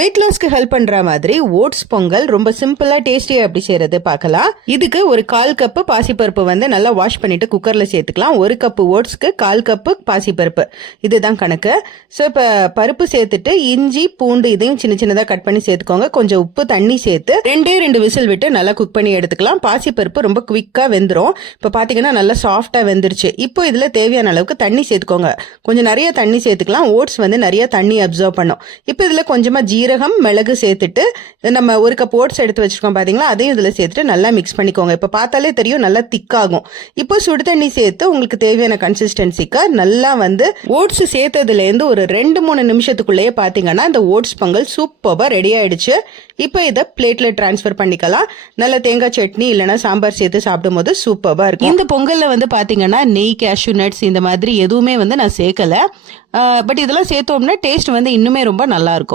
Wait லாஸ்க்கு help பண்ற மாதிரி oats Pongal ரொம்ப சிம்பிளா டேஸ்டியா எப்படி செய்யறது பார்க்கலாம். இதுக்கு ஒரு 1/4 கப் பாசிப்பருப்பு வந்து நல்லா வாஷ் பண்ணிட்டு குக்கர்ல சேர்த்துக்கலாம். 1 கப் ஓட்ஸ்க்கு 1/4 கப் பாசிப்பருப்பு, இதுதான் கணக்கு. ஸோ இப்ப பருப்பு சேர்த்துட்டு இஞ்சி பூண்டு இதையும் சின்ன சின்னதா கட் பண்ணி சேர்த்துக்கோங்க. கொஞ்சம் உப்பு, தண்ணி சேர்த்து 2 விசில் விட்டு நல்லா குக் பண்ணி எடுத்துக்கலாம். பாசிப்பருப்பு ரொம்ப குவிக்கா வெந்துரும். இப்ப பாத்தீங்கன்னா நல்லா சாஃப்டா வெந்துருச்சு. இப்போ இதுல தேவையான அளவுக்கு தண்ணி சேர்த்துக்கோங்க. கொஞ்சம் நிறைய தண்ணி சேர்த்துக்கலாம். ஓட்ஸ் வந்து நிறைய தண்ணி அப்சர்வ் பண்ணும். இப்போ இதுல கொஞ்சமா ஜீரகம், மிளகு சேர்த்துட்டு நம்ம 1 கப் ஓட்ஸ் எடுத்து வச்சிருக்கோம் பாத்தீங்களா, அதையும் இதுல சேர்த்துட்டு நல்லா மிக்ஸ் பண்ணிக்கோங்க. இப்ப பார்த்தாலே தெரியும் நல்லா திக்காகும். இப்போ சுடு தண்ணி சேர்த்து உங்களுக்கு தேவையான கன்சிஸ்டன்சிக்கு நல்லா வந்து ஓட்ஸ் சேர்த்ததுல இருந்து ஒரு 2-3 நிமிஷத்துக்குள்ளேயே பாத்தீங்கன்னா இந்த ஓட்ஸ் பொங்கல் சூப்பரா ரெடி ஆயிடுச்சு. இப்போ இதை பிளேட்ல டிரான்ஸ்ஃபர் பண்ணிக்கலாம். நல்ல தேங்காய் சட்னி இல்லைன்னா சாம்பார் சேர்த்து சாப்பிடும் போது சூப்பரா இருக்கும். இந்த பொங்கல்ல வந்து பாத்தீங்கன்னா நெய், கேஷ்யூ நட்ஸ் இந்த மாதிரி எதுவுமே வந்து நான் சேர்க்கல. பட் இதெல்லாம் சேர்த்தோம்னா டேஸ்ட் வந்து இன்னுமே ரொம்ப நல்லா இருக்கும்.